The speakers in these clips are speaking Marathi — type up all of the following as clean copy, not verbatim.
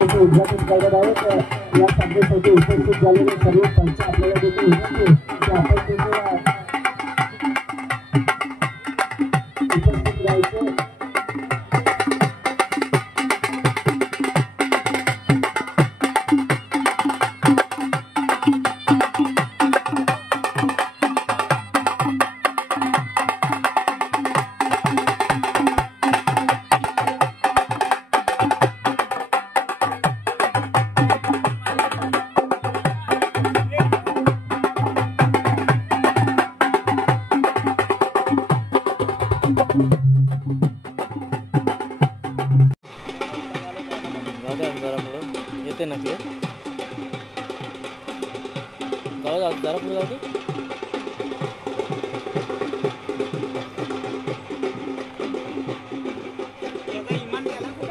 उद्घाटन करणार आहोत। या स्पर्धेसाठी उपस्थित झालेले सर्व पंच आपल्याला देखील विनंती की आपण उपस्थित राहायचे। येते ना ते जरा पुढे जाऊ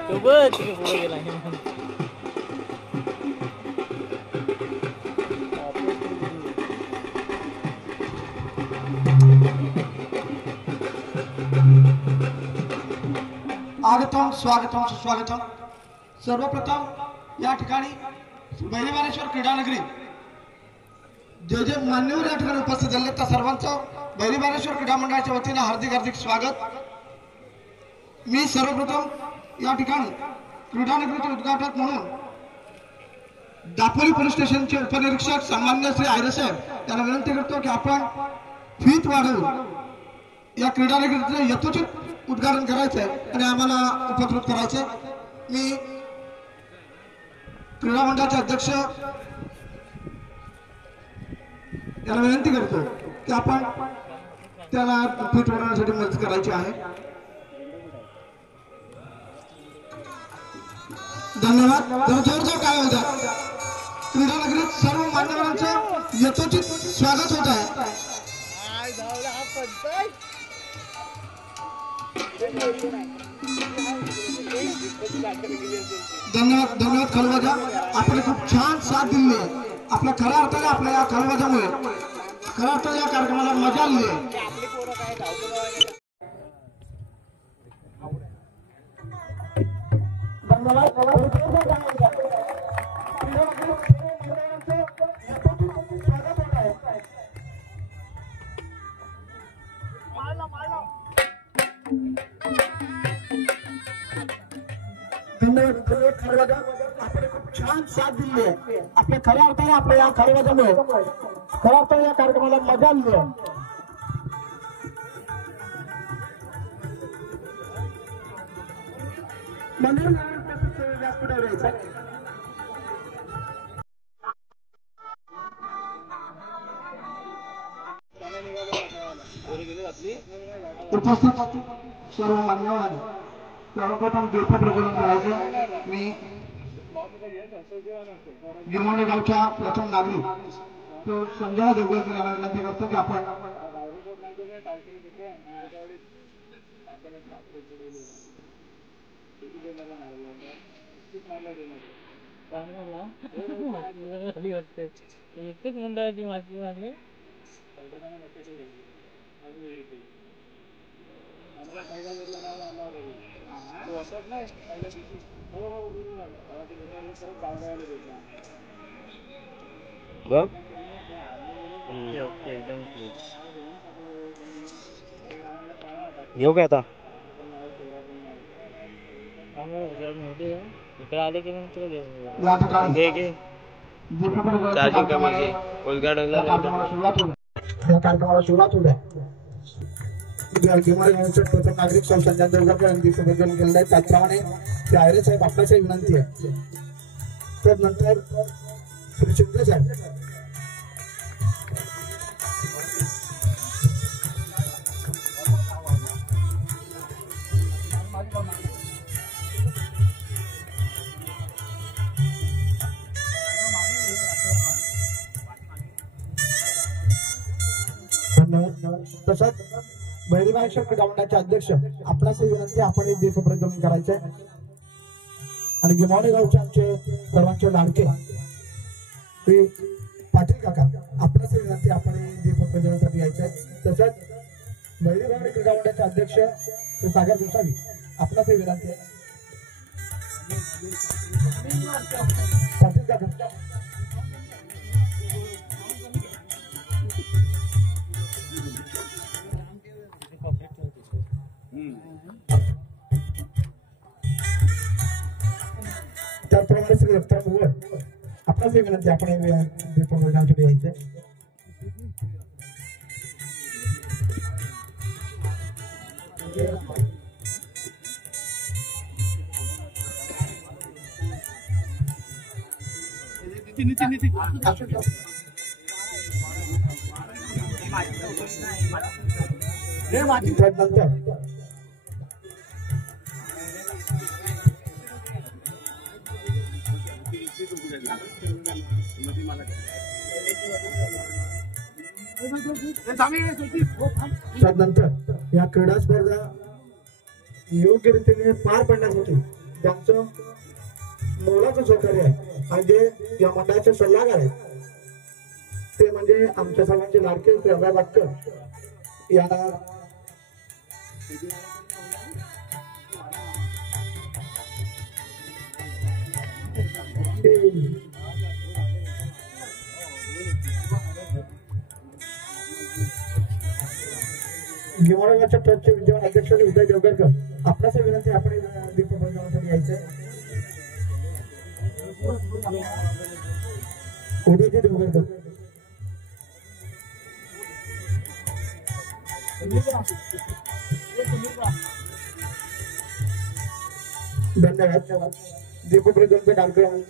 तो बघ तिथे पुढे गेला आगतम स्वागतम सुस्वागतम। सर्वप्रथम या ठिकाणी बैलीवारेश्वर क्रीडानगरी जे जे मान्यवर या ठिकाणी उपस्थित झाले त्या सर्वांचं बैलीवारेश्वर क्रीडा मंडळाच्या वतीने हार्दिक हार्दिक स्वागत। मी सर्वप्रथम या ठिकाणी क्रीडानगरीचे उद्घाटक म्हणून दापोली पोलीस स्टेशनचे उपनिरीक्षक सन्मान्य श्री आयरे साहेब यांना विनंती करतो की आपण फीत वाढवून या क्रीडानगरीचे यथोचित उद्घाटन करायचंय आणि आम्हाला उपकृत करायचंय। मी क्रीडा मंडळाचे अध्यक्ष यांना विनंती करतो की आपण त्याला फीट वाढवण्यासाठी मदत करायची आहे। धन्यवाद। जोरदार काय होता क्रीडानगरीत सर्व मान्यवरांचं यथोचित स्वागत होत आहे। धन्यवाद धन्यवाद खलवाजा, आपण खूप छान साथ दिली आहे। आपल्या खऱ्या अर्थाने आपल्या या खलवाजामुळे खऱ्या अर्थाने या कार्यक्रमाला मजा आली आहे। धन्यवाद खलवाजा, आपण खूप छान साथ दिली आहे। आपल्या खऱ्या अर्थाने आपल्या या खलवाजामुळे खऱ्या अर्थाने या कार्यक्रमाला मजा आली आहे। उपस्थित सर्व मान्यवर सर्वप्रथम दीपप्रज्वलन करायचं। मी गिरमोणे गावच्या प्रथम नागरिक तो संजय देवगडकर यांना विनंती करतो की आपण एकच मंडळाची माहिती मागली येऊ काय आता इकडे आले की मग चार्जिंग कमी उद्घाटनला कार्यक्रमाला सुरुवात होत आहे। प्रथम नागरिक सौ संजय देवगडकर यांनी संबोधन केलेलं आहे। त्याचप्रमाणे श्री आयरे साहेब आपल्याची विनंती आहे। तर नंतर श्री शिंदे साहेब तसंच बैलीवारेश्वर क्रीडा मंडळाचे अध्यक्ष आपणास विनंती आपण दीपप्रज्वलन करायचंय आणि गिरमोणे गावचे आमचे सर्वांचे लाडके श्री पाटील काका आपणास विनंती आपण दीपप्रज्वलनासाठी यायचंय। तसंच बैलीवारे क्रीडा मंडळाचे अध्यक्ष श्री सागर गोसावी आपणास विनंती आहे। पाटील काका त्याचप्रमाणे श्री दत्ता मोहोळ आपणास ही विनंती आपण दीपप्रज्वलनासाठी यायचे त्यानंतर त्यानंतर या क्रीडा स्पर्धा योग्य रीतीने पार पडण्यासाठी ज्यांचं मोलाचं सहकार्य आहे आणि जे या मंडळाचे सल्लागार आहेत ते म्हणजे आमच्या सर्वांचे लाडके श्री अभय बाटकर यांना गिवाळगावच्या ट्रस्टचे विद्यमान अध्यक्ष उदय देवगरकर आपल्यास विनंती आपण दीपप्रज्वलनासाठी यायचंय उदयजी देवगरकर धन्यवाद दीपप्रज्वलनचा कार्यक्रम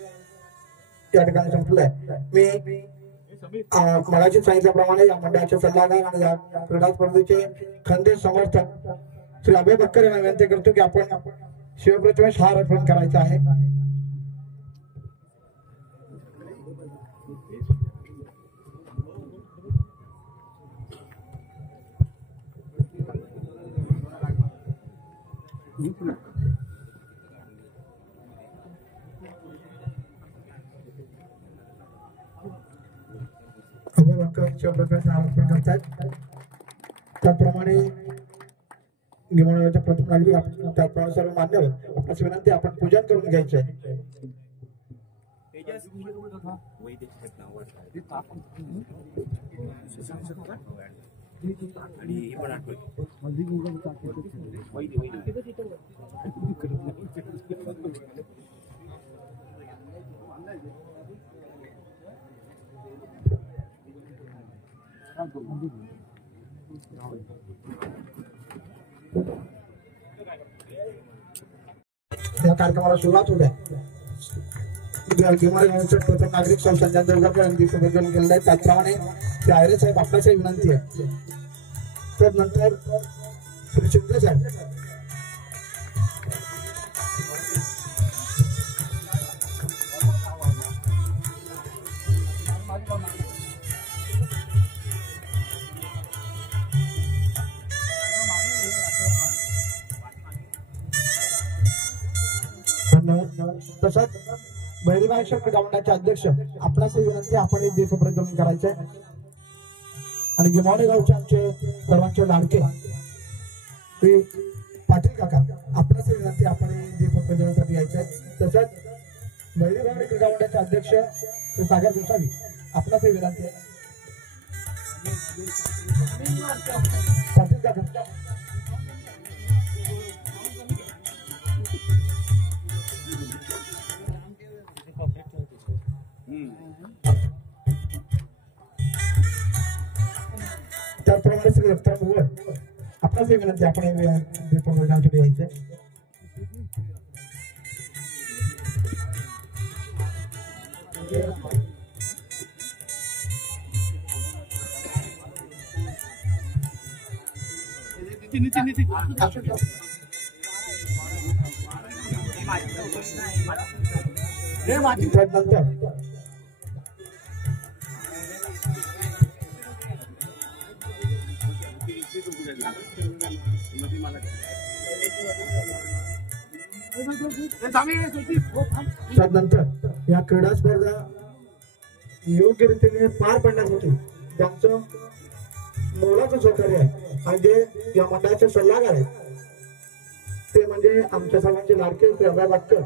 या ठिकाणी संपलाय मी मगाशी सांगितल्याप्रमाणे या मंडळाचे सल्लागार आणि या क्रीडा स्पर्धेचे खंदे समर्थक श्री अभय बक्कर यांना विनंती करतो की आपण शिवप्रतिमेश हार अर्पण करायचा आहे त्याप्रमाणे गिरवण्याच्या प्रथम नागरिक त्याप्रमाणे सर्व मान्यवर आपल्यास विनंती आपण पूजन करून घ्यायचे आहे या कार्यक्रमाला सुरुवात होत आहे प्रथम नागरिक संजय देवगरकर यांनी दीपप्रज्वलन केलेलं आहे त्याचप्रमाणे श्री आयरे साहेब आपल्याची विनंती आहे तर नंतर श्री शिंदे साहेब तसंच बहिरीबाईश्वर क्रीडा मंडळाचे अध्यक्ष आपल्यास विनंती आपण एक दीपप्रज्वलन करायचंय आणि गिमावणे गावचे आमचे सर्वांचे लाडके श्री पाटील काका आपल्यास विनंती आपण एक दीपप्रज्वलनासाठी यायचंय तसंच बहिरीबाई क्रीडा मंडळाचे अध्यक्ष श्री सागर गोसावी आपल्यास विनंती आहे पाटील काका त्याचप्रमाणे श्री दत्ता मोहोळ आपल्यास विनंती आपण दीपप्रज्वलनासाठी यायचंय त्यानंतर त्यानंतर या क्रीडा स्पर्धा योग्य रीतीने पार पडण्यासाठी ज्यांचं मोलाचं सहकार्य आहे आणि जे या मंडळाचे सल्लागार आहेत ते म्हणजे आमच्या सर्वांचे लाडके श्री अभय बाटकर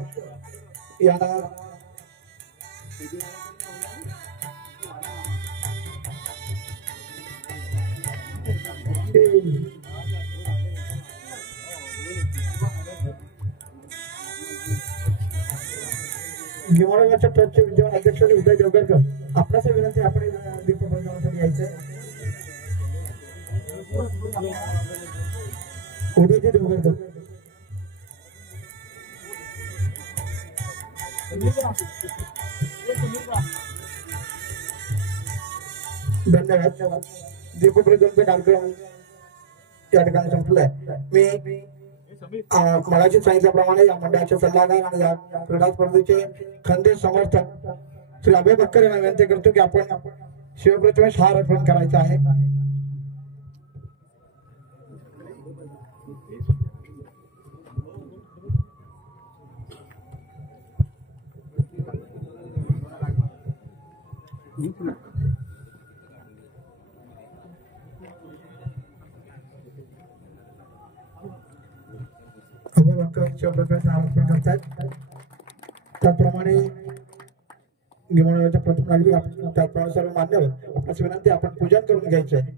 यांना गिमोडगावच्या ट्रस्टचे विद्यमान अध्यक्ष उदय देवगडकर आपल्यास विनंती आपण दीप प्रज्वलनासाठी यायचं उदयजी देवगडकर धन्यवाद दीप प्रज्वलनचा कार्यक्रम या ठिकाणी संपलाय मी मगाशी सांगितल्याप्रमाणे या मंडळाचे सल्लागार आणि या क्रीडा स्पर्धेचे खंदे समर्थक श्री अभय बक्कर यांना विनंती करतो की आपण शिवप्रतिमेश हार अर्पण करायचा आहे. शिवप्रतिमेश हार अर्पण करतात. त्याचप्रमाणे गिमोडगावच्या प्रथम नागरिक त्याचप्रमाणे सर्व मान्यवर आपल्यास विनंती आपण पूजन करून घ्यायचे आहे.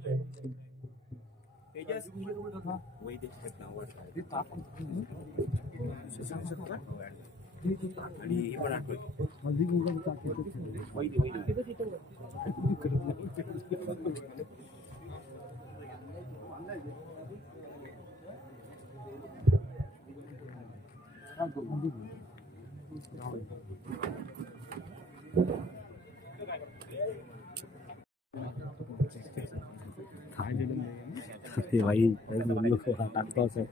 भाई टाकतो असं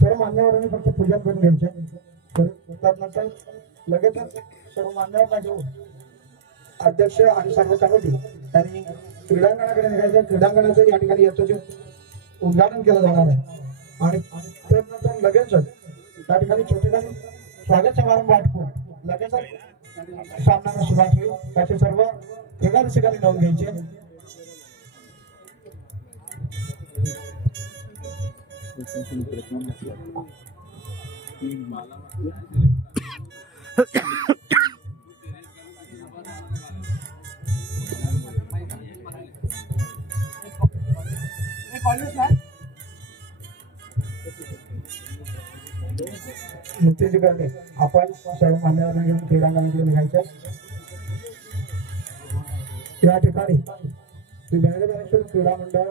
सर्व मान्यवरांनी फक्त पूजन करून घ्यायचे. त्यानंतर लगेचच सर्व मान्यवरांना घेऊन अध्यक्ष आणि सर्व कमिटी यांनी क्रीडांगणाकडे निघायचं. क्रीडांगणाचं या ठिकाणी याचं उद्घाटन केलं जाणार आहे आणि त्यानंतर लगेचच त्या ठिकाणी छोटेखानी स्वागत समारंभ आटपून लगेचच सामन्याला सुरुवात होईल. त्याचे सर्व क्रीडा रसिकांनी नोंद घ्यायचे. नुकतेच करणे आपण सर्व मान्यवरांना घेऊन क्रीडांगणाकडे निघायचं. या ठिकाणी श्री बेळगाव क्रीडा मंडळ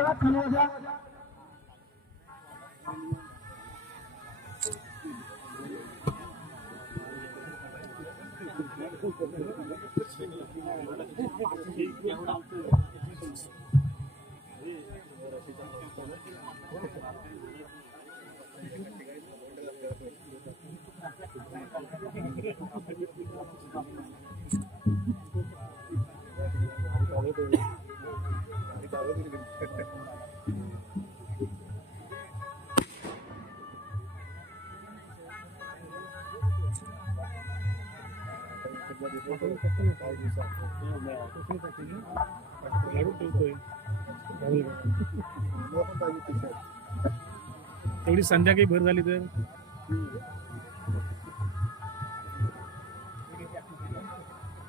जरा खाली वाजा. तेवढी संध्याकाळी भर झाली तर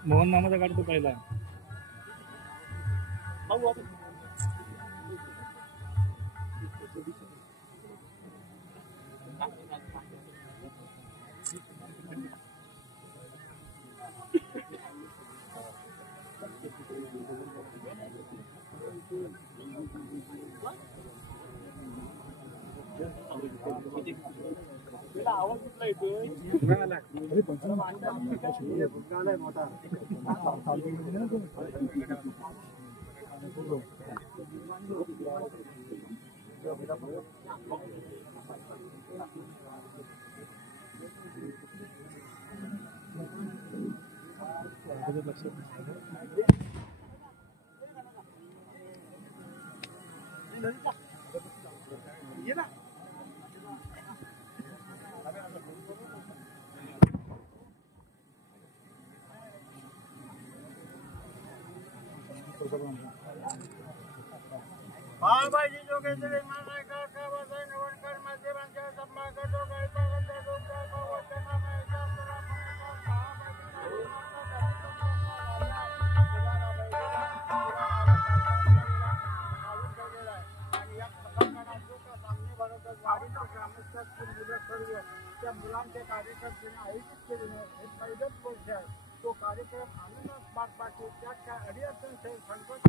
मोहन मामाचा काढतो पहिला. आवाज कुठला येतोय? बाळाबाई जोगेंद्र मानायकर कावासाई नवणकर माध्यमांच्या सन्मानकर गायकांचा डोक्याचा वचनामायचा आणि या प्रकरणाचा सामने बरोबर वाढीच्या ग्रामस्थांची मुलं सर्व त्या मुलांचे कार्यक्रम आयोजित केले हे पहिलंच वर्ष आहे. तो कार्यक्रम आनंदात पार पाडतो. त्यात काय अडीअडचण संकट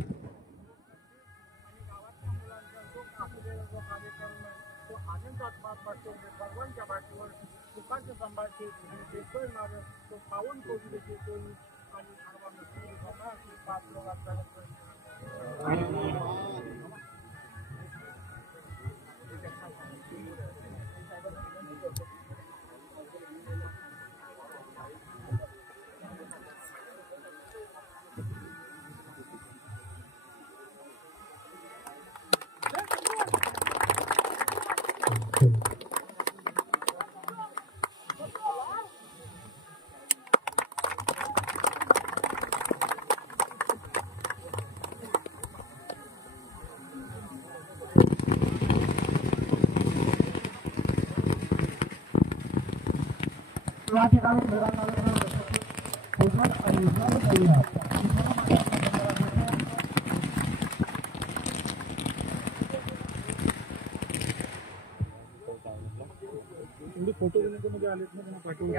जो कार्यक्रम तो आनंदात पार पडतो. सर्वांच्या पाठीवर सुखाचे संभाषे देतोय मार्ग तो पावन करून देतो आणि सर्वांना पाच लोकांचा या ठिकाणी फोटो मध्ये आलेत ना त्यांना पाठवून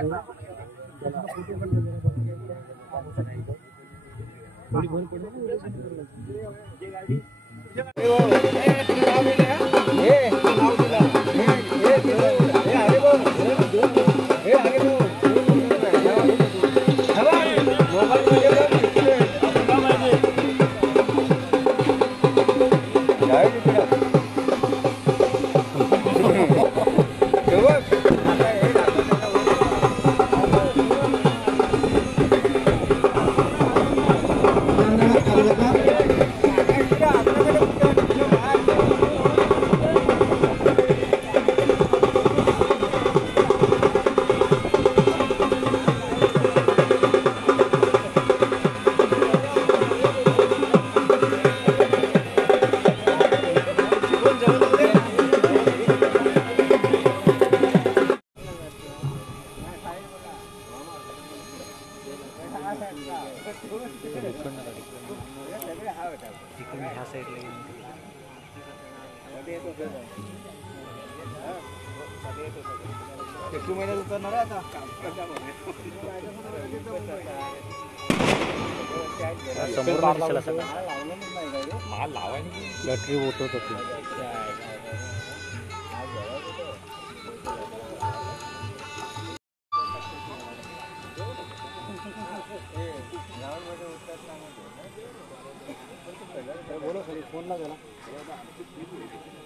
ह्या साईडला महिन्यात उतरणार आहे आता बॅटरी उतरत होती.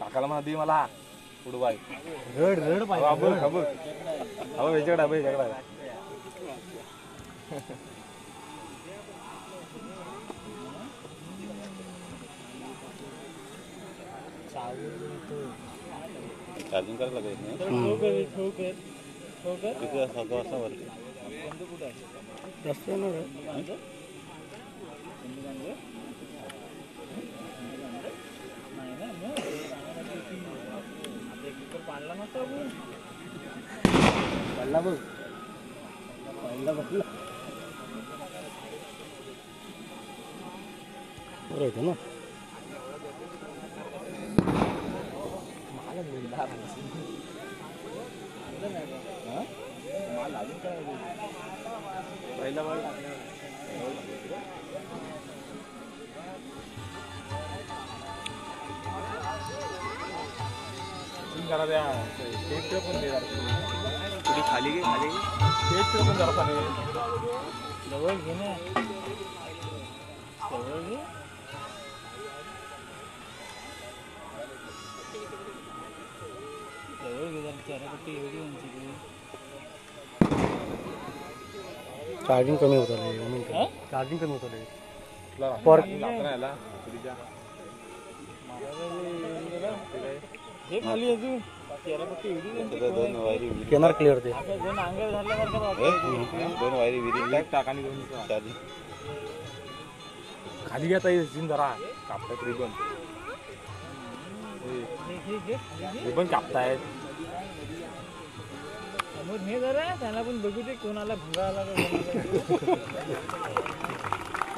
काकाला म्हणा दे मला पुढं बाय रड रड वेगळा वेगळा चार्जिंग करायला लागेल किती वाजता वरती जास्त येणार आहे. पाडला नसता पडला बघ पहिला बसला बरं होतं ना. पहिला बॉल करा द्या टेस्ट पण दे थोडी खाली घे टेस्ट पण जरा जवळ घे ना जवळ घे चेहऱ्यापट्टी एवढी उंची चार्जिंग कमी होतं चार्जिंग कमी होतं पर हे खाली अजून चेहऱ्यापट्टी एवढी केनार क्लिअर ते दोन अंगार झाल्यावर दोन वायरी विहिरी टाकानी दोन चार्जिंग खाली घेता येईल जरा कापतायत रिबन कापतायत समोर हे जरा त्याला पण बघू दे कोणाला भुंगा आला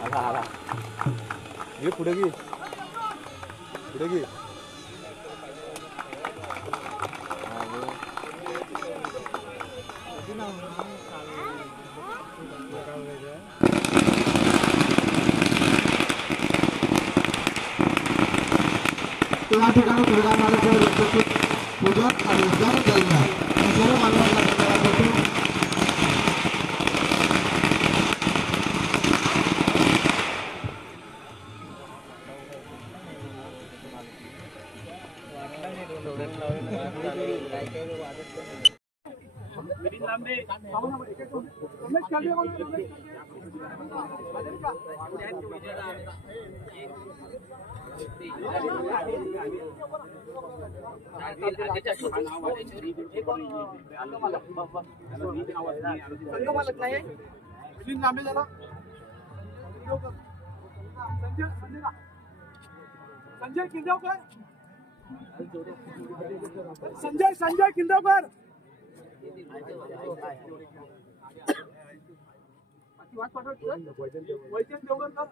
आला आला घे पुढे घे या ठिकाणी क्रीडा मालकाच्या व्यक्तिगत पूजन आणि उद्यान केलं सर्व मानवांना धन्यवाद देतो. संजय किंजवकर संजय किंजवकर वैजन देवगरकर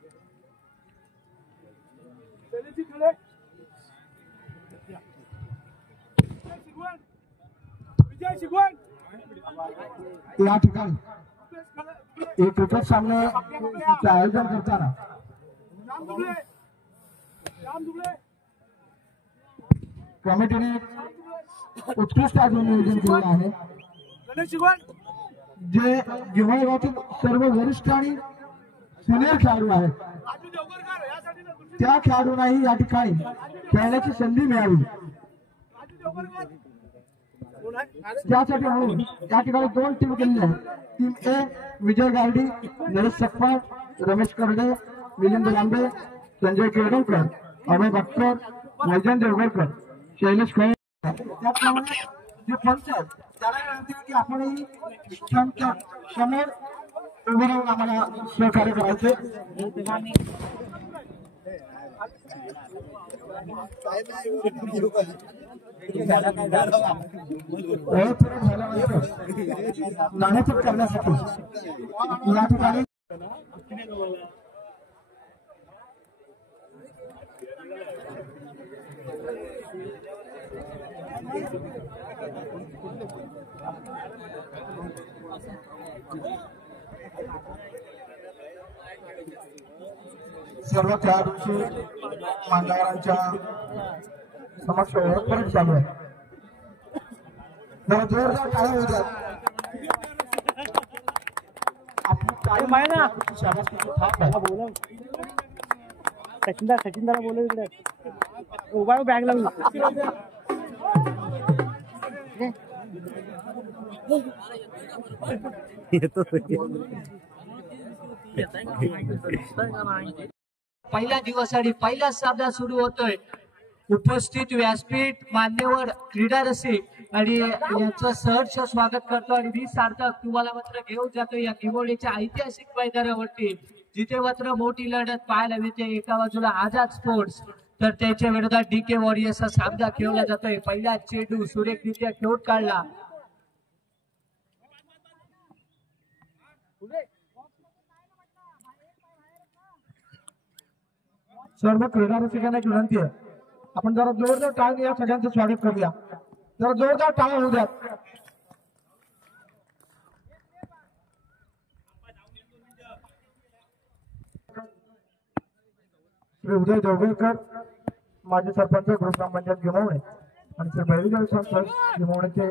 शैलेजी खिळे विजय शिगवण या ठिकाणी एक क्रिकेट सामन्याचे आयोजन करताना राम दुबळे कमिटीने उत्कृष्ट नियोजन केलेलं आहे. गणेश शिगवण जे जिव्हाळ्यातील सर्व वरिष्ठ आणि सिनियर खेळाडू आहेत राजू देवगरकर यासाठी त्या खेळाडूंनाही या ठिकाणी खेळण्याची संधी मिळावी राजू देवगरकर त्यासाठी म्हणून या ठिकाणी 2 टीम केलेल्या आहेत. टीम ए विजय गार्डी, नरेश सकपाळ, रमेश करडे, मिलिंद लांबे, संजय केळगावकर, अभय भक्कर, वैजन देवगरकर, शैलेश खळे. त्याप्रमाणे जे पंच आहेत त्याला विनंती आहे की आपणही स्टंपच्या समोर उभे राहून आम्हाला सहकार्य करायचे. नाणेफेक करण्यासाठी या ठिकाणी सर्व खेळाडूंची मान्यवरांच्या समक्ष ओळख परत चालू आहे. जरा जोरदार टाळ्या होऊ द्या. आपली टाळी शाबासकीची थाप आहे. सचिनदारा बोलव इकडे उभा बॅग लावून येतो. पहिला दिवस आणि पहिला सामना सुरू होतोय. उपस्थित व्यासपीठ मान्यवर क्रीडा रसिक आणि यांचं सहर्ष स्वागत करतो आणि मी सार्थक तुम्हाला मात्र घेऊन जातो या निवडीच्या ऐतिहासिक मैदानावरती, जिथे मात्र मोठी लढत पाहायला मिळते. एका बाजूला आझाद स्पोर्ट्स तर त्याच्या विरोधात DK वॉरियर्सचा सामना खेळला जातोय. पहिला चेंडू सुरेखरित्या खेळून काढला. सर्व क्रीडा रसिकांना एक विनंती आहे, आपण जरा जोरदार टाळ्या या सगळ्यांचं स्वागत करूया. जरा जोरदार टाळ्या होऊ द्या. श्री उदय देवगेकर माजी सरपंच ग्रुप ग्रामपंचायत गिमवणे आणि श्री बैलगाव सरपंच गिमवणेचे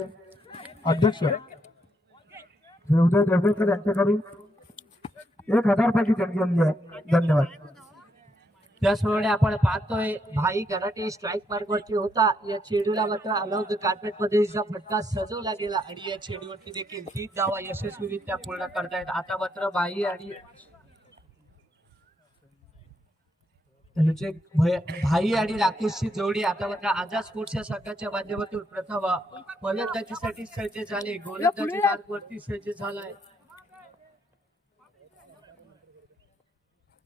अध्यक्ष श्री उदय देवगेकर यांच्याकडून 1000 पैकी देणगी आलेली आहे. धन्यवाद. त्याचप्रमाणे आपण पाहतोय भाई गराटे स्ट्राईक मार्गवरती होता. या चेंडूला मात्र अलौद कार्पेट पद्धतीचा फटका सजवला गेला आणि या चेंडूवरती देखील 3 धावा यशस्वीरित्या पूर्ण करतायत. आता मात्र भाई आणि भाई आणि राकेशची जोडी आता मात्र आझाद स्पोर्ट्सच्या संघाच्या माध्यमातून प्रथम फलंदाजीसाठी सज्ज झाले. गोलंदाजी मार्गवरती सज्ज झालाय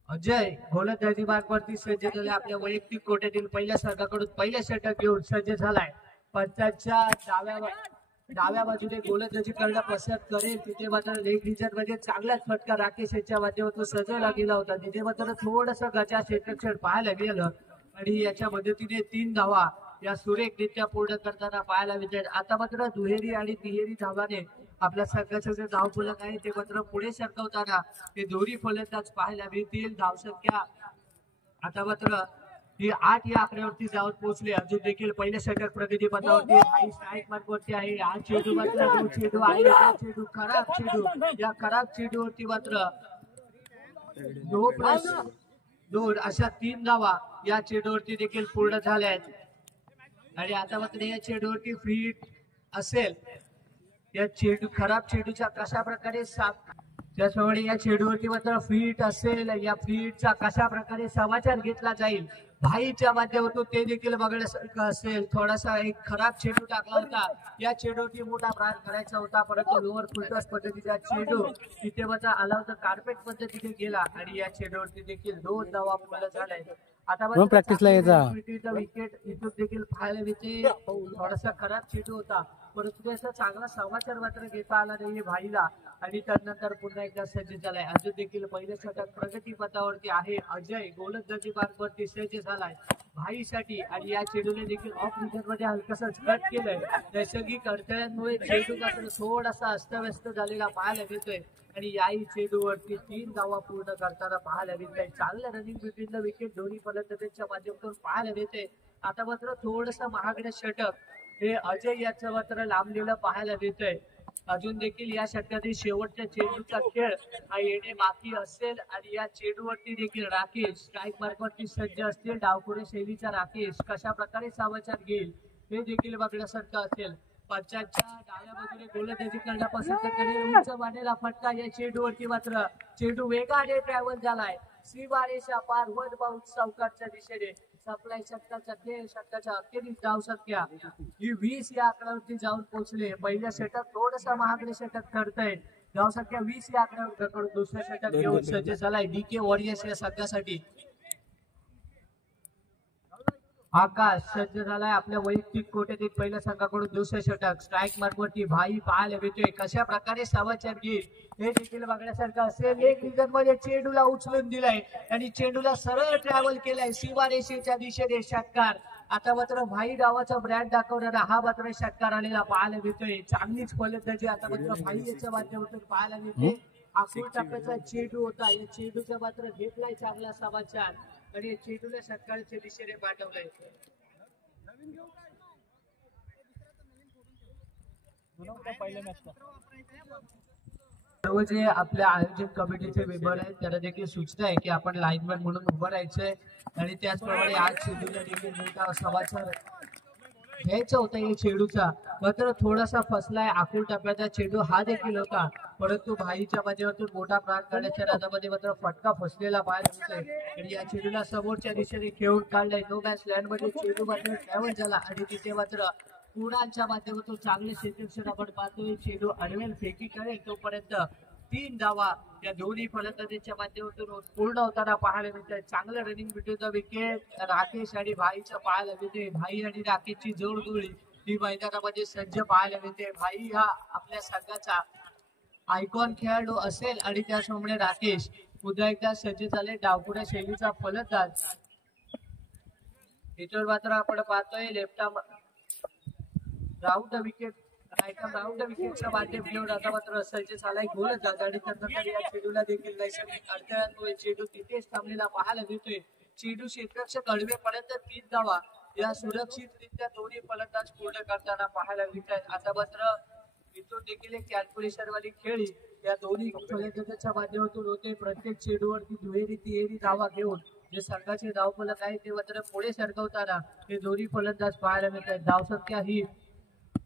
अजय. गोलंदाजी मार्गवरती सज्ज झाले. आपल्या वैयक्तिक कोट्यातील पहिल्या संघाकडून पहिल्या षटक घेऊन सज्ज झालाय. पंचांच्या डाव्या बाजूने गोलंदाजी करणं पसंत करेल तिथे मात्र लेग रिजन मध्ये चांगलाच फटका राकेश यांच्या माध्यमातून सजवला गेला होता. तिथे मात्र थोडस गचा क्षेत्रक्षण पाहायला गेलं आणि याच्या मदतीने 3 धावा या सुरेखरित्या पूर्ण करताना पाहायला मिळतात. आता मात्र दुहेरी आणि तिहेरी धावाने आपल्या संघाचं जे धावफलक आहे ते मात्र पुढे सरकवताना ते दोन्ही फलंदाज पाहायला मिळतील. धावसंख्या आता मात्र ही 8 या आकड्यावरती जाऊन पोहोचले. अजून देखील पहिल्या षटक प्रगती पथावरती हाई स्ट्राईक मार्गवरती आहे. हा चेंडू मात्र चेंडू आहे. हा चेंडू खराब चेंडू. या खराब चेंडूवरती मात्र 2+2 अशा 3 धावा या चेंडूवरती देखील पूर्ण झाल्या आहेत आणि आता मात्र या चेंडूवरती फ्रीट असेल. या चेंडू खराब चेंडूचा कशा प्रकारे त्याचप्रमाणे या चेंडूवरती मात्र फ्रीट असेल. या फ्रीटचा कशा प्रकारे समाचार घेतला जाईल भाईच्या माध्यमातून ते देखील बघण्यासारखं असेल. थोडासा एक खराब चेंडू टाकला होता. या चेंडूवरती मोठा प्राण करायचा होता परंतु लोअर फुलटॉस पद्धतीचा चेंडू तिथे मात्र अलाउड कार्पेट पद्धतीने गेला आणि या चेंडूवरती देखील 2 धावा पूर्ण झाल्या. आता प्रॅक्टिसला यायचा विकेट इथून देखील पाहायला मिळते. थोडासा खराब चेंडू होता परंतु त्याचा चांगला समाचार मात्र घेता आला नाही भाईला आणि त्यानंतर पुन्हा एकदा सज्ज झालाय. अजून देखील पहिल्या षटक प्रगती पथावरती आहे. अजय गोलंदाजी मार्गवरती सज्ज झालाय भाईसाठी आणि या चेंडूने देखील ऑफ रिजन मध्ये हलकसं कट केलंय. नैसर्गिक अडथळ्यांमुळे चेंडू मात्र थोडासा अस्तव्यस्त झालेला पाहायला मिळतोय आणि याही चेंडूवरती 3 धावा पूर्ण करताना पाहायला मिळतंय. चांगलं रनिंग बिटवीन द विकेट दोन्ही फलंदाजांच्या माध्यमातून पाहायला मिळते. आता मात्र थोडस महागडे षटक हे अजय याचं मात्र लांबलेलं पाहायला मिळतंय. अजून देखील या षटकातील शेवटच्या चेंडूचा खेळ हा येणे बाकी असेल आणि या चेंडूवरती देखील राकेश स्ट्राईक मार्कवरती सज्ज असतील. डावखुरे शैलीचा राकेश कशा प्रकारे समाचार घेईल हे देखील बघण्यासारखं असेल. पंचांच्या डाव्या बाजूने गोलंदाजी करणं पसंत करेल. उंच मानेला फटका या चेंडूवरती मात्र चेंडू वेगाने ट्रॅव्हल झालाय. सीमारेषा पार वन बाउंस चौकारच्या दिशेने सप्लाय षटकाचा खेळ. षटकाच्या अखेरीस धावसंख्या ही 20 या आकड्यावरती जाऊन पोहोचले. पहिल्या षटक थोडसा महागडे षटक ठरतंय. धावसंख्या 20 या आकड्यावर दुसऱ्या षटक घेऊन सज्ज झालाय DK वॉरियर्स या संघासाठी. आकाश सज्ज झालाय आपल्या वैयक्तिक कोट्यातील पहिल्या संघाकडून दुसरे षटक. स्ट्राईक मार्कवरती भाई पाहायला भेटतोय. कशा प्रकारे समाचार घेईल हे देखील बघण्यासारखं असेल. एक रिझन मध्ये चेंडूला उचलून दिलाय आणि चेंडूला सरळ ट्रॅव्हल केलाय सीमारेषेच्या दिशेने. षटकार आता मात्र भाई नावाचा ब्रँड दाखवणारा हा मात्र षटकार आलेला पाहायला मिळतोय. चांगलीच फलंदाजी आता मात्र भाई याच्या माध्यमातून पाहायला मिळते. आखूड टप्प्याचा चेंडू होता, या चेंडूचा मात्र घेतलाय चांगला समाचार आणि या चेंडूला षटकाराच्या दिशेने पाठवलंय. सर्व जे आपल्या आयोजन कमिटीचे मेंबर आहेत त्यांना देखील सूचना आहे की आपण लाईनमॅन म्हणून उभं राहायचंय आणि त्याचप्रमाणे आज चेंडूला देखील मोठा समाचार घ्यायचा होता या चेंडूचा, मात्र थोडासा फसलाय. आखूड टप्प्याचा चेंडू हा देखील होता, परंतु भाईच्या माध्यमातून मोठा प्राण करण्याच्या नादामध्ये मात्र फटका फसलेला पाहायला मिळतोय आणि या चेंडूला समोरच्या दिशेने खेळून काढलाय. नो मॅच लँड मध्ये चेंडू मात्र ट्रॅव्हल झाला आणि तिथे मात्र पुरांच्या माध्यमातून चांगले क्षेत्ररक्षण आपण पाहतोय. चेंडू अडवेल फेकी करेल तोपर्यंत 3 धावा या दोन्ही फलंदाजीच्या माध्यमातून पूर्ण होताना पाहायला मिळत आहे. चांगलं running between the wicket Rakesh आणि भाईचं पाहायला मिळते. भाई आणि राकेशची जोडगोळी ही मैदानामध्ये सज्ज पाहायला मिळते. भाई हा आपल्या संघाचा आयकॉन खेळाडू असेल आणि त्याचप्रमाणे राकेश पुन्हा एकदा सज्ज झाले डावखुऱ्या शैलीचा फलंदाज. इतर मात्र आपण पाहतोय left round the wicket round the विकेटच्या माध्यम घेऊन आता मात्र सज्ज झालाय गोलंदाज आणि त्यानंतर या चेंडूला देखील नैसर्गिक अडथळ्यांमुळे चेंडू तिथेच थांबलेला पाहायला मिळतोय. चेंडू क्षेत्ररक्षक अडवेपर्यंत 3 धावा या सुरक्षितरित्या दोन्ही फलंदाज पूर्ण करताना पाहायला मिळत आहेत. आता मात्र इथून देखील एक कॅल्क्युलेशन वाली खेळी या दोन्ही फलंदाजांच्या माध्यमातून होते. प्रत्येक चेंडूवरती दुहेरी तिहेरी धावा घेऊन जे संघाचे धावफलक आहे ते मात्र पुढे सरकवताना हे दोन्ही फलंदाज पाहायला मिळत आहेत. धावसंख्या ही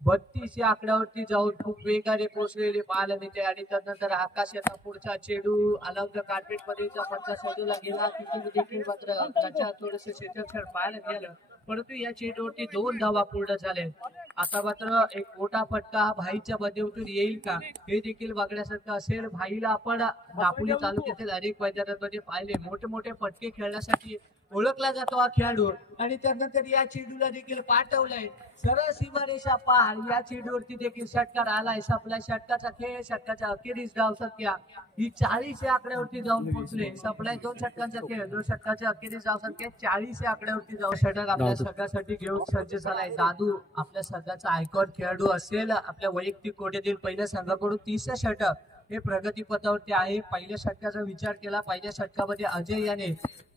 32 या आकड्यावरती जाऊन खूप वेगाने पोहोचलेले पाहायला मिळते आणि त्यानंतर आकाशाचा पुढचा चेंडू अलग कार्पेट मध्ये पंचा शोधला गेला. तिथून देखील मात्र त्याच्या थोडंसं क्षेत्ररक्षण पाहायला मिळालं, परंतु या चेंडूवरती 2 धावा पूर्ण झाले. आता मात्र एक मोठा फटका भाईच्या माध्यमातून येईल का हे देखील बघण्यासारखं असेल. भाईला आपण दापोली तालुक्यातील अनेक मैदानांमध्ये पाहिले. मोठे मोठे फटके खेळण्यासाठी ओळखला जातो हा खेळाडू आणि त्यानंतर या चेंडूला देखील पाठवलंय सरळ सीमारेषा पार. या चेंडूवरती देखील षटकार आलाय. संपला षटकाचा खेळ. षटकाच्या अखेरीस धावसंख्या ही 40 या आकड्यावरती जाऊन पोहोचले. संपलाय 2 षटकांचा खेळ. 2 षटकाच्या अखेरीस धावसंख्या 40 या आकड्यावरती जाऊन षटक आपल्या संघासाठी घेऊन सज्ज झालाय. दादू आपल्या संघाचा आयकॉन खेळाडू असेल. आपल्या वैयक्तिक कोट्यातील पहिल्या संघाकडून 30 षटक हे प्रगतीपथावरती आहे. पहिल्या षटकाचा विचार केला, पहिल्या षटकामध्ये अजय याने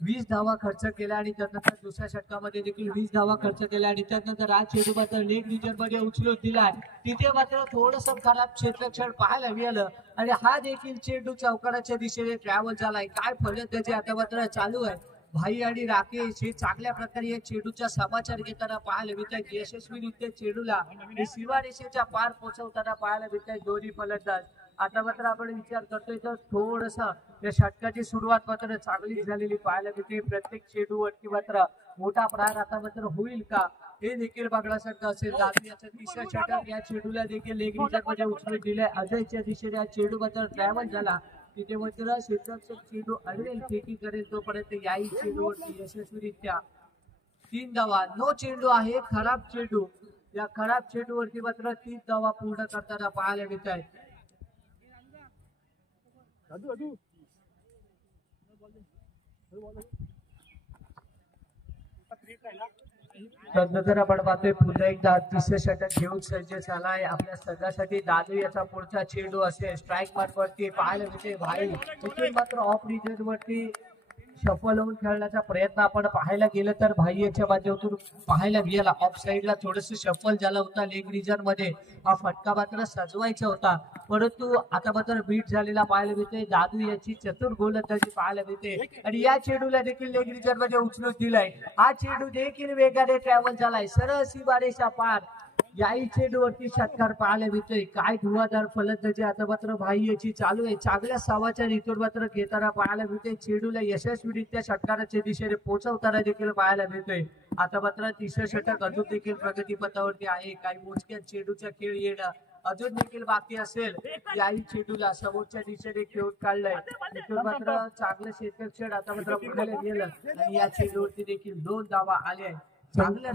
20 धावा खर्च केला आणि त्यानंतर दुसऱ्या षटकामध्ये देखील 20 धावा खर्च केला आणि त्यानंतर आज चेंडू मात्र लेग रिजन मध्ये उचलून दिलाय. तिथे मात्र थोडस खराब क्षेत्ररक्षण पाहायला मिळालं आणि हा देखील चेंडू चौकाराच्या दिशेने ट्रॅव्हल झालाय. काय फलंदाजी आता मात्र चालू आहे. भाई आणि राकेश हे चांगल्या प्रकारे या चेंडूचा समाचार घेताना पाहायला मिळत आहेत. यशस्वीरित्या चेंडूला सीमारेषेच्या पार पोहोचवताना पाहायला मिळत आहेत दोन्ही फलंदाज. आता मात्र आपण विचार करतोय तर थोडस या षटकाची सुरुवात मात्र चांगली झालेली पाहायला मिळते. प्रत्येक चेंडूवरती मात्र मोठा प्रहार आता मात्र होईल का हे देखील बघण्यासारखं असेल. दादू याचं 30 षटक या चेंडूला देखील लेग रिजन मध्ये उचलून दिले. अजयच्या दिशेने हा चेंडू मात्र ट्रॅव्हल झाला. तिथे मात्र क्षेत्ररक्षक चेंडू अडवेल फेकी करेल तोपर्यंत याही चेंडूवरती यशस्वीरित्या 3 धावा. नो चेंडू आहे खराब चेंडू. या खराब चेंडूवरती मात्र 3 धावा पूर्ण करताना पाहायला मिळत आहेत. त्यानंतर आपण पाहतोय पुन्हा एकदा 30 षटक घेऊन सज्ज झालाय आपल्या संघासाठी. दादू याचा पुढचा चेंडू असेल. स्ट्राईक मार्क वरती पाहायला मिळते. भाई इथून मात्र ऑफ रिजन वरती शफल होऊन खेळण्याचा प्रयत्न आपण पाहायला गेलं तर भाई याच्या माध्यमातून पाहायला गेला. ऑफ साईडला थोडस शफल झाला होता. लेग रिजन मध्ये हा फटका मात्र सजवायचा होता, परंतु आता मात्र बीट झालेला पाहायला मिळते. दादू याची चतुर गोलंदाजी पाहायला मिळते आणि या चेंडूला देखील लेग रिजन मध्ये उचलून दिलाय. हा चेंडू देखील वेगाने ट्रॅव्हल झालाय सरळ सीमारेषा पार. याही चेंडूवरती षटकार पाहायला मिळतोय. काय धुवाधार फलंदाजी आता मात्र भाई याची चालू आहे. चांगल्या समाचार इथून मात्र घेताना पाहायला मिळते. चेंडूला यशस्वीरित्या षटकाराच्या दिशेने पोहोचवताना देखील पाहायला मिळतोय. आता मात्र 30 षटक अजून देखील प्रगतीपथावरती आहे. काही मोजक्या चेंडूचा खेळ येणं अजून देखील बाकी असेल. याही चेंडूला समोरच्या दिशेने खेळून काढलाय. इथून मात्र चांगलं क्षेत्ररक्षण आता मात्र बघायला गेलं आणि या चेंडूवरती देखील 2 धावा आल्या. चांगलं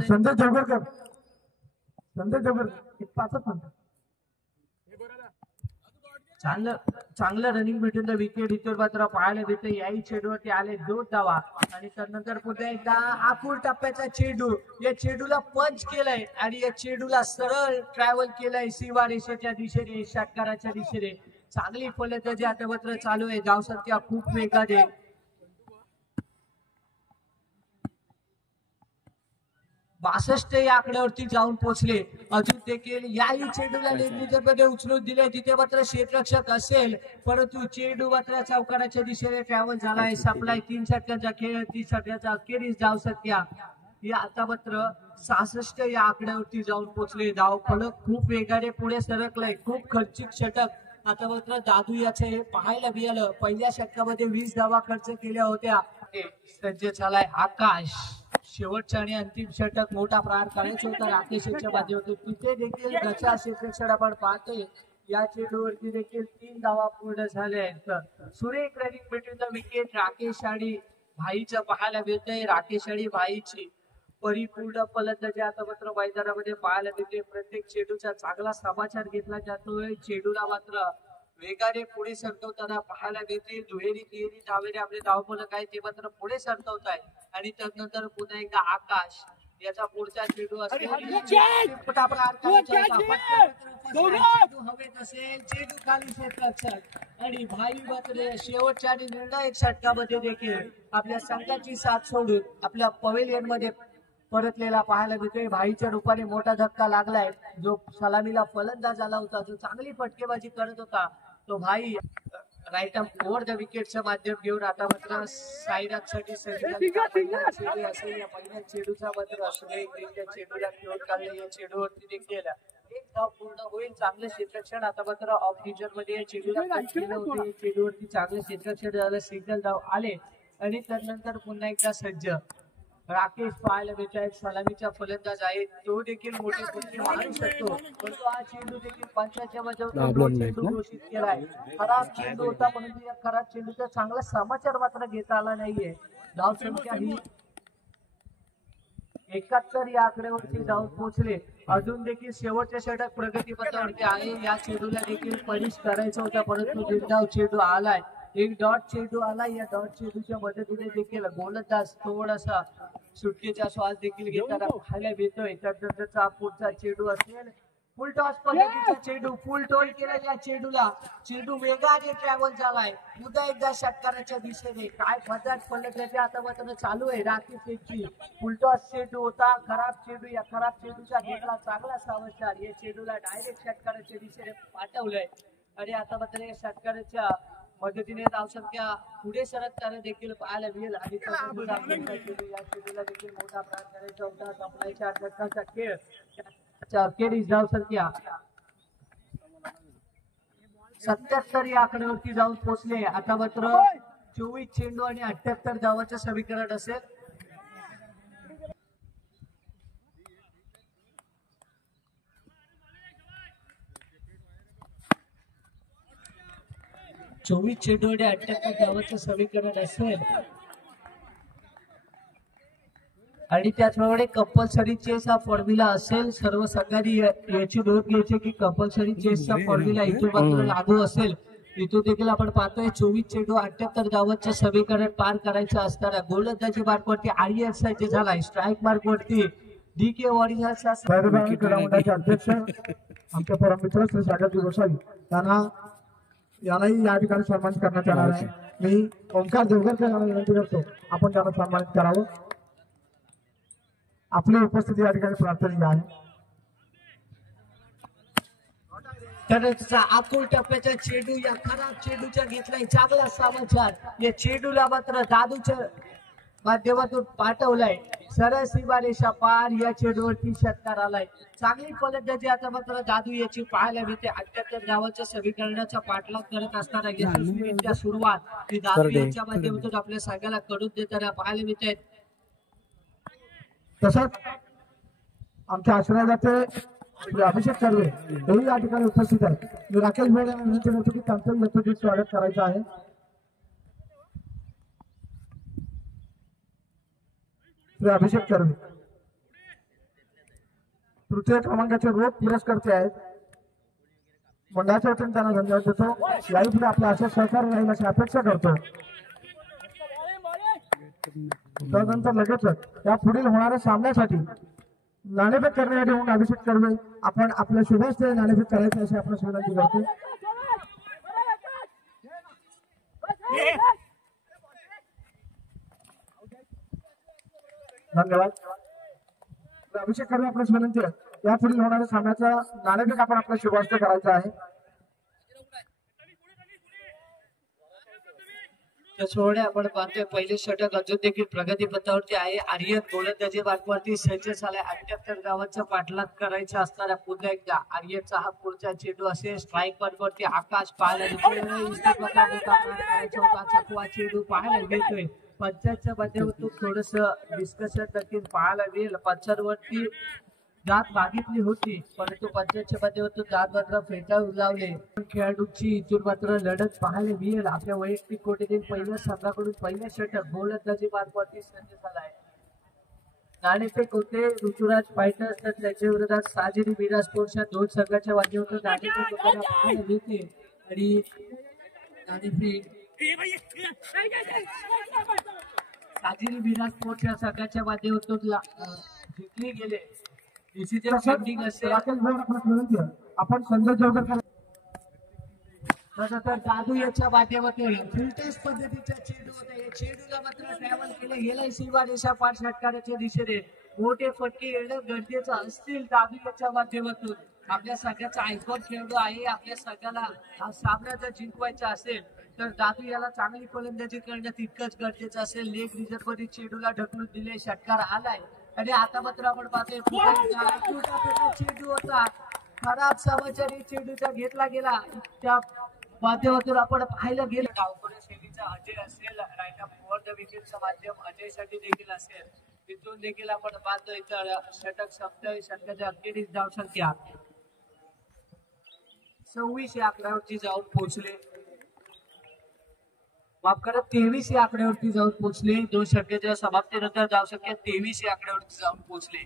चांगलं रनिंग भेटून तर विकेट इतर मात्र पाहायला भेटते. याही चेंडूवरती आले 2 धावा आणि त्यानंतर पुन्हा एकदा आखूड टप्प्याचा चेंडू. या चेंडूला पंच केलंय आणि या चेंडूला सरळ ट्रॅव्हल केलंय सीमा रेषेच्या दिशेने, षटकाराच्या दिशेने. चांगली फलंदाजी आता मात्र चालू आहे. धावसंख्या खूप वेगाने. 62 या आकड्यावरती जाऊन पोहोचले. अजून देखील याही चेंडूला मध्ये उचलून दिले. तिथे मात्र क्षेत्ररक्षक असेल परंतु चेंडू मात्र चौकाराच्या दिशेने ट्रॅव्हल झालाय. सप्लाय 3 षटकांचा खेळ, 30 षटकांचा अखेरीस धावसंख्या या आता मात्र 66 या आकड्यावरती जाऊन पोहोचले. धाव फलक खूप वेगाने पुढे सरकलाय. खूप खर्चिक षटक आता मात्र दादू याचे हे पाहायला मिळालं. पहिल्या षटकामध्ये 20 धावा खर्च केल्या होत्या. सज्ज झालाय आकाश. शेवटचा आणि अंतिम षटक मोठा प्रहार करायचा होता राकेशच्या बाजूवरून. तिथे देखील गचा क्षेत्ररक्षण आपण पाहतोय. या चेंडूवरती देखील 3 धावा पूर्ण झाल्या आहेत. सुरेख running between the wicket. Rakesh आणि भाईचं पाहायला मिळतंय. राकेश आणि भाईची परिपूर्ण फलंदाजी आता मात्र मैदानामध्ये पाहायला मिळते. प्रत्येक चेंडूचा चांगला समाचार घेतला जातोय. चेंडूला मात्र वेगाने पुढे सरकवताना पाहायला मिळते. दुहेरी तिहेरी धावेने आपले धावफलक आहे ते मात्र पुढे सरकवत आहे. आणि त्यानंतर पुन्हा एकदा आकाश याचा पुढचा चेंडू असेल. हवेत असेल चेंडू खाली क्षेत्ररक्षक आणि भाई मात्र शेवटच्या आणि निर्णायक षटकामध्ये देखील आपल्या संघाची साथ सोडून आपल्या पवेलियन मध्ये परतलेला पाहायला मिळतोय. भाईच्या रूपाने मोठा धक्का लागलाय. जो सलामीला फलंदाज आला होता, जो चांगली फटकेबाजी करत होता, तो भाई राईट अप ओव्हर द विकेटचं माध्यम घेऊन आता मात्र साईराजसाठी चेंडू असेल. या पहिल्या चेंडूचा मात्र चेंडूला खेळून काढले. या चेंडूवरती देखील एक धाव पूर्ण होईल. चांगलं क्षेत्ररक्षण आता मात्र ऑफ रिजन मध्ये या चेंडूला केलं होतं. चेंडूवरती चांगलं क्षेत्ररक्षण झालं. सिंगल धाव आले आणि त्यानंतर पुन्हा एकदा सज्ज राकेश पाहायला मिळत आहे. सलामीचा फलंदाज आहे. तो देखील मोठे फटके मारू शकतो परंतु हा चेंडू देखील पंचाच्या चेंडू घोषित केलाय. खराब चेंडू होता परंतु या खराब चेंडूचा चांगला समाचार मात्र घेता आला नाहीये. धाव संख्या ही 71 या आकड्यावरती जाऊन पोहोचले. अजून देखील शेवटच्या षटक प्रगतीपथावरती आहे. या चेंडूला देखील पनिश करायचा होता परंतु निर्धाव चेंडू आलाय. एक डॉट चेंडू आला. या डॉट चेंडूच्या मदतीने देखील गोलंदाज थोडासा सुटकेचा श्वास देखील घेताना पाहायला मिळतोय. त्यानंतरचा पुढचा चेंडू असेल फुल टॉस पद्धतीचा चेंडू. फुल टोल केला या चेंडूला. चेंडू वेगाने ट्रॅव्हल झालाय. पुन्हा एकदा षटकाराच्या दिशेने. काय फटाट फलंदाजी आता मात्र चालू आहे राकेशची. फुल टॉस चेंडू होता. खराब चेंडू. या खराब चेंडूचा घेतला चांगला समाचार. या चेंडूला डायरेक्ट षटकाराच्या दिशेने पाठवलंय आणि आता मात्र या षटकाराच्या मदतीने धावसंख्या पुढे सरकताना देखील पाहायला मिळेल. आणि या चेंडूला देखील मोठा प्रहार करायचा होता. सप्लायच्या षटकाचा खेळ. अखेरीस धावसंख्या 77 या आकड्यावरती जाऊन पोहोचले. आता मात्र 24 चेंडू आणि 78 धावांचं समीकरण असेल. चोवीस चेंडू आणि 78 धावांचं समीकरण असेल. आणि त्याचप्रमाणे कंपल्सरी चेस हा फॉर्म्युला असेल. सर्व संघांनी याची नोंद घ्यायची की कंपल्सरी चेसचा फॉर्म्युला इथून मात्र लागू असेल. इथून देखील आपण पाहतोय 24 चेंडू 78 धावांचं समीकरण पार करायचं असताना गोलंदाजी मार्कवरती आर्यन सज्ज झालाय. स्ट्राईक मार्कवरती DK वॉरियर्सचा अध्यक्ष आमच्या परममित्र श्री सागरजी गोसावी यालाही या ठिकाणी सन्मानित करण्यात येणार आहे. मी ओंकार देवगरकर यांना विनंती करतो आपण त्यांना सन्मानित करावं. आपली उपस्थिती या ठिकाणी प्रार्थनीय आहे. त्यानंतरचा आकुल टप्प्याचा चेंडू. या खराब चेंडूचा घेतलाय चांगला समाचार. या चेंडूला मात्र दादूच्या माध्यमातून पाठवलाय. सरळ सीमारेषा पार. या चेंडूवरती षटकार आलाय. चांगली फलंदाजी आता मात्र दादू याची पाहायला मिळते. 78 धावांच्या समीकरणाचा पाठलाग करत असताना यशस्वीरित्या सुरुवात ही दादू यांच्या माध्यमातून आपल्या संघाला कडून देताना पाहायला मिळते. तसंच आमच्या आश्रयाचे अभिषेक कर्वे हेही या ठिकाणी उपस्थित आहेत. मी राकेश भाई यांना विनंती करतो की त्यांचं यथोचित स्वागत करायचं आहे. श्री अभिषेक कर्वे तृतीय क्रमांकाचे रोख पुरस्कर्ते आहेत. मंडळाच्या वतीने त्यांना धन्यवाद देतो. याही पुढे आपलं असं सहकार्य राहील अशी अपेक्षा करतो. त्यानंतर लगेचच या पुढील होणाऱ्या सामन्यासाठी नाणेफेक करण्यासाठी म्हणून अभिषेक कर्वे आपण आपल्या शुभास्ते नाणेफेक करायचे अशी आपण विनंती करतो. धन्यवाद. अभिषेक कर्वे आपल्यास विनंती आहे या पुढील होणाऱ्या सामन्याचा नाणेफेक आपण आपल्या शुभास्ते करायचा आहे. त्याचप्रमाणे आपण पाहतोय पहिले षटक अजून देखील प्रगती पथावरती आहे. आर्यन गोलंदाजी मार्गावरती सज्ज झालाय. 78 धावांचा पाठलाग करायचा असणारा पुन्हा एकदा आर्यनचा हा पुढचा चेंडू असेल. स्ट्राईक मार्गावरती आकाश पाहायला चकवा चेंडू पाहायला मिळतोय. पंचांच्या माध्यमातून थोडस डिस्कशन नक्कीच पाहायला मिळेल. पंचांवरती दात मागितली होती परंतु पंचांच्या माध्यमातून दात मात्र फेटाळून लावले. खेळाडूंची इथून मात्र लढत पाहायला मिळेल. आपल्या वैयक्तिक कोटीतील पहिल्या संघाकडून पहिल्या षटक गोलंदाजी मार्गावरती सज्ज झालाय. नाणेफेक होते ऋतुराज फायटर्स तर त्याच्या विरोधात साजिरी मिराजपूरच्या दोन संघाच्या माध्यमातून नाणेफेक पाहायला मिळते. आणि नाणेफेक साजिरी मिराजपूरच्या संघाच्या माध्यमातून जिंकले गेले. आपण संजय जोगरकर जादू याच्या माध्यमातून फिल्टर्स पद्धतीचा चेंडू होता. या चेंडूला मात्र ट्रॅव्हल केलं गेलंय सीमा रेषा पार षटकाराच्या दिशेने. मोठे फटके येणं गरजेचं असतील जादू याच्या माध्यमातून. आपल्या संघाचा आयकॉन खेळाडू आहे. आपल्या संघाला हा सामना जर जिंकवायचा असेल तर जादू याला चांगली फलंदाजी करणं तितकंच गरजेचं असेल. लेग रिझर्व्ह मध्ये चेंडूला ढकलून दिले. षटकार आलाय आणि आता मात्र आपण पाहतोय चेंडू होता. खराब समाचार चेंडूचा घेतला गेला. त्या माध्यमातून आपण पाहायला गेलं डावखोऱ्या शैलीचा अजय असेल. राईट ऑफ ओव्हर द विकेटचं माध्यम अजयसाठी देखील असेल. तिथून देखील आपण पाहतोय तर षटक संपतोय. षटकाच्या अखेरीस धावसंख्या 26 या आकड्यावरती जाऊन पोहोचले. माफ करा 23 या आकड्यावरती जाऊन पोहोचले. दोन षटकाच्या समाप्तीनंतर धावसंख्या 23 या आकड्यावरती जाऊन पोहोचले.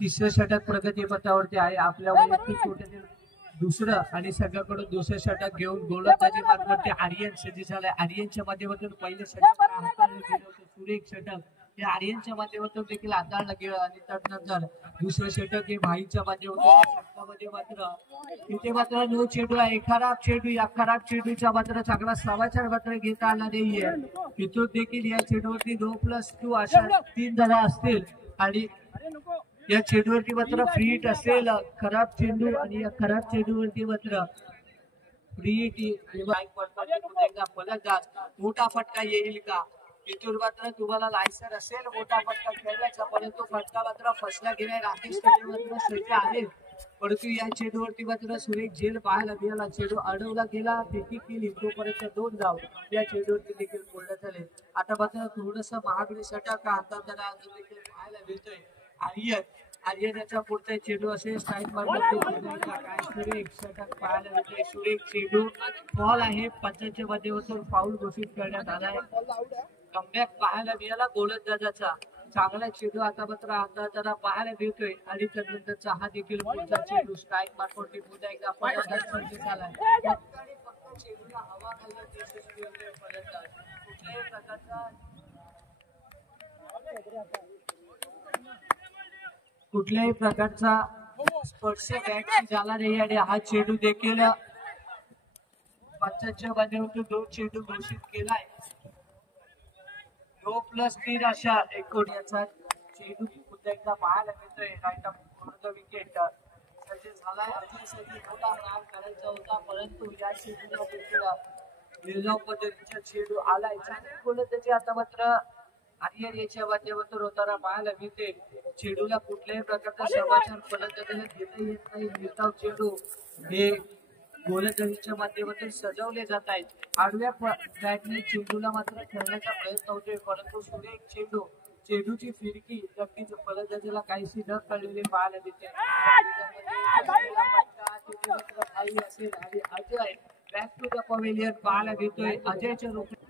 तिसरं षटक प्रगती पथावरती आहे. आपल्या वैयक्तिक कोट्यातील दुसरं आणि संघाकडून दुसरं षटक घेऊन गोलंदाजी मार्गावरती आर्यन सज्ज झालाय. आर्यनच्या माध्यमातून पहिलं षटक हाताळलं गेलं होतं. सुरेख षटक हे आर्यनच्या माध्यमातून देखील हाताळलं गेलं आणि त्यानंतर दुसरं षटक हे भाईच्या माध्यमातून. षटकामध्ये मात्र इथे मात्र नो चेंडू आहे. खराब चेंडू. या खराब चेंडूचा मात्र चांगला समाचार मात्र घेता आला नाहीये. इथून देखील या चेंडूवरती 2+2 अशा 3 धावा असतील आणि या चेंडूवरती मात्र फ्री हिट असेल. खराब चेंडू आणि या खराब चेंडूवरती मात्र फ्री हिट फलंदाज मोठा फटका येईल का. इथून मात्र तुम्हाला लायसन असेल मोठा फटका खेळण्याचा परंतु फटका मात्र फसला गेलाय. राकेश मात्र सज्ज आहेत परंतु या चेंडूवरती मात्र सुरेख झेल पाहायला मिळाला. चेंडू अडवला गेला. फेकी केली तोपर्यंत 2 धाव या चेंडूवरती देखील बोलण्यात आले. आता मात्र थोडस महागडी षटक हातात देखील पाहायला मिळतोय. आर्यन याचा पुढचा चेंडू असेल. स्ट्राईक सुरेख षटक पाहायला मिळतोय. सुरेख चेंडू बॉल आहे. पंचांच्या माध्यमातून फाऊल घोषित करण्यात आलाय. कमबॅक पाहायला मिळाला गोलंदाजाचा. चांगला चेंडू आता मात्र हाताळताना पाहायला मिळतोय आणि त्यानंतरचा हा देखील पुढचा चेंडू स्ट्राईक मार्फत पुन्हा एकदा फलंदाज सज्ज झालाय. चेंडूला हवा घालण्यात यशस्वी होतोय फलंदाज. कुठल्याही प्रकारचा स्पर्श बॅटशी झाला नाही आणि हा चेंडू देखील पंचांच्या माध्यमातून 2 चेंडू घोषित केलाय. 2+3 अशा एकूण याचा चेंडू पुन्हा एकदा पाहायला मिळतोय. Right off over the wicket सज्ज झालाय. अजयसाठी मोठा रान करायचा होता परंतु या चेंडूला देखील निर्धाव पद्धतीचा चेंडू आलाय. गोलंदाजी आता मात्र आर्यन याच्या माध्यमातून होताना पाहायला मिळते. चेंडूला कुठल्याही प्रकारचा समाचार फलंदाजीला घेता येत नाही. निर्धाव चेंडू हे गोलंदाजीच्या माध्यमातून सजवले जात आहेत. आडव्या बॅटने चेंडूला मात्र खेळण्याचा प्रयत्न होतोय परंतु सुरेख चेंडूची फिरकी नक्कीच फलंदाजीला काहीशी न कळलेली पाहायला मिळते. असेल आणि Ajay back to the pavilion पाहायला मिळतोय. अजयच्या रूपात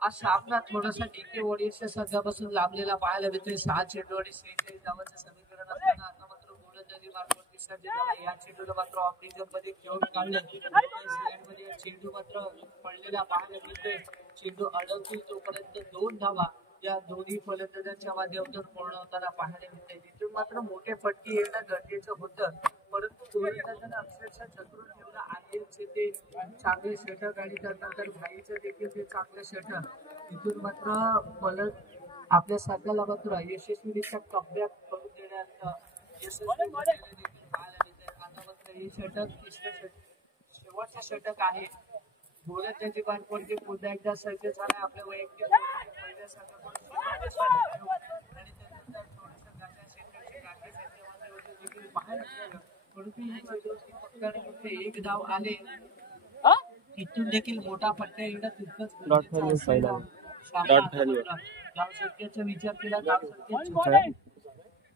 हा सामना थोडासा डीके वॉरियर्सच्या संघापासून लांबलेला पाहायला मिळतोय. 6 चेंडू आणि 46 धावांचं समीकरण असताना आता मात्र फलंदाजी मार्फत विसर्जित झाला. या चेंडूला मात्र ऑफ रिजन मध्ये खेळून काढले. स्लाइड मध्ये चेंडू मात्र पडलेला पाहायला मिळतोय. चेंडू अडवतील तोपर्यंत 2 धावा या दोन्ही फलंदाजांच्या माध्यमातून पूर्ण होताना पाहायला मिळते. तिथून मात्र मोठे फटके येणं गरजेचं होतं, परंतु गोलंदाजांना अक्षरशः चतुर ठेवलं. आदिलचे ते चांगले षटक आणि त्यानंतर भाईचं देखील ते चांगले षटक. तिथून मात्र आपल्या संघाला मात्र यशस्वीरित्या कमबॅक करून देण्यात यशस्वी झालेले देखील पाहायला मिळते. आता मात्र हे षटक शेवटचे षटक आहे. गोलंदाजी बांधपडची पुन्हा एकदा सज्ज झाला आपल्या वैयक्तिक पहिल्या संघाकडून आणि त्यानंतर थोडंसं गाड्या षटकाची गाठी देखील पाहायला मिळालं. परंतु ही चेंडूची पकडण्यामध्ये 1 धाव आले. इथून देखील मोठा फटका येणं तितकंच गरजेचं असायला. धावसंख्येचा विचार केला, धावसंख्या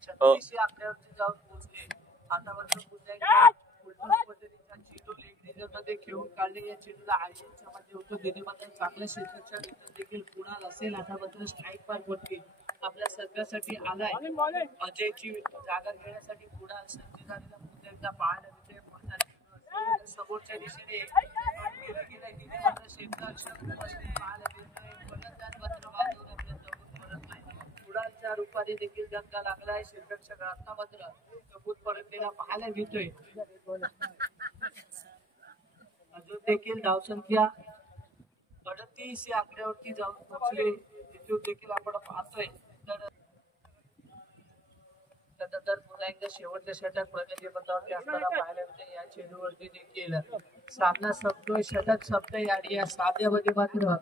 36 आकड्यावरती जाऊन पोहोचले. आता मात्र पुन्हा एकदा उलट पद्धतीचा चेंडू लेग रिजन मध्ये खेळून काढले. या चेंडूला आयएनच्या मध्ये होतो तिथे मात्र चांगल्या क्षेत्राच्या देखील कुणाल असेल. आता मात्र स्ट्राईक पार्टवरती आपल्या संघासाठी आलाय. अजयची जागा घेण्यासाठी कुणाल सज्ज झालेला पुन्हा एकदा पाहायला मिळते. समोरच्या दिशेने गेला तिथे मात्र क्षेत्राक्षर पाहायला मिळतोय. फलंदाज मात्र बाजूला कुणालच्या रूपाने देखील धक्का लागलाय. क्षेत्ररक्षक आता मात्र कबूत परतलेला पाहायला मिळतोय. अजून देखील धावसंख्या 38 या आकड्यावरती जाऊन पोहोचले. तिथून देखील आपण पाहतोय. त्यानंतर पुन्हा एकदा शेवटचे षटक प्रगती पथावरती असताना पाहायला मिळते. या चेंडूवरती देखील सामना संपतोय, षटक संपतोय आणि या सामन्यामध्ये मात्र